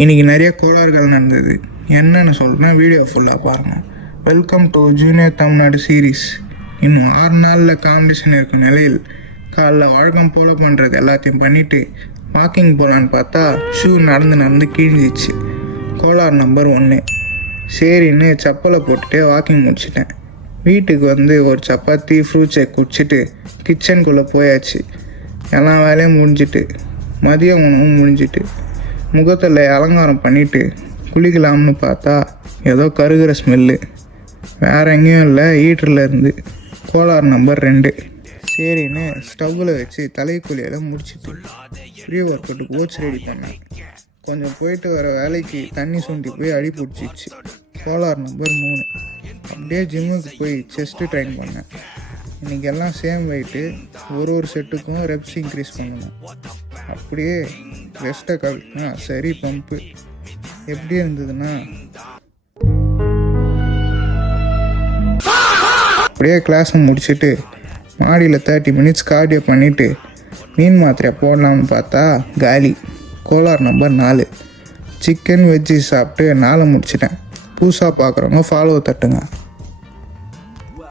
இன்றைக்கி நிறைய கோளாறுகள் நடந்தது. என்னென்னு சொல்கிறேன்னா வீடியோ ஃபுல்லாக பாருங்கள். Welcome to junior Tamil Nadu series. இன்னும் 6 நாளில் காம்படிஷன் இருக்கும் நிலையில் காலைல வழக்கம் போல் பண்ணுறது எல்லாத்தையும் பண்ணிவிட்டு வாக்கிங் போகலான்னு பார்த்தா ஷூ நடந்து கிழிஞ்சிச்சு. கோளாறு நம்பர் 1. சரின்னு செப்பலை போட்டுட்டு வாக்கிங் முடிச்சிட்டேன். வீட்டுக்கு வந்து ஒரு சப்பாத்தி ஃப்ரூட் ஷேக் குடிச்சிட்டு கிச்சனுக்குள்ளே போயாச்சு. எல்லா வேலையும் முடிஞ்சிட்டு மதியம் உணவும் முடிஞ்சிட்டு முகத்தில் அலங்காரம் பண்ணிவிட்டு குளிக்கலாம்னு பார்த்தா ஏதோ கருகிற ஸ்மெல்லு. வேறு எங்கேயும் இல்லை, ஹீட்டரில் இருந்து. கோளாறு நம்பர் 2. சரின்னு ஸ்டவ்வில் வச்சு தலைக்குழியெல்லாம் முடிச்சுட்டு ப்ரீ ஒர்க் அவுட்டுக்கு ஓட்ஸ் ரெடி பண்ணேன். கொஞ்சம் போயிட்டு வர வேலைக்கு தண்ணி சுண்டி போய் அடி பிடிச்சிச்சு. கோளாறு நம்பர் 3. அப்படியே ஜிம்முக்கு போய் செஸ்ட்டு ட்ரைன் பண்ணேன். இன்றைக்கி எல்லாம் சேம் வெயிட்டு, ஒரு செட்டுக்கும் ரெப்ஸ் இன்க்ரீஸ் பண்ணணும். அப்படியே ரெஸ்ட்டை கழினா சரி பம்பு. எப்படி இருந்ததுன்னா அப்படியே கிளாஸை முடிச்சுட்டு மாடியில் 30 மினிட்ஸ் கார்டியோ பண்ணிவிட்டு மீன் மாத்திரையை போடலாம்னு பார்த்தா காலி. கோளாறு நம்பர் 4. சிக்கன் வெஜ்ஜி சாப்பிட்டு 4 முடிச்சிட்டேன். புதுசாக பார்க்குறவங்க ஃபாலோ தட்டுங்க.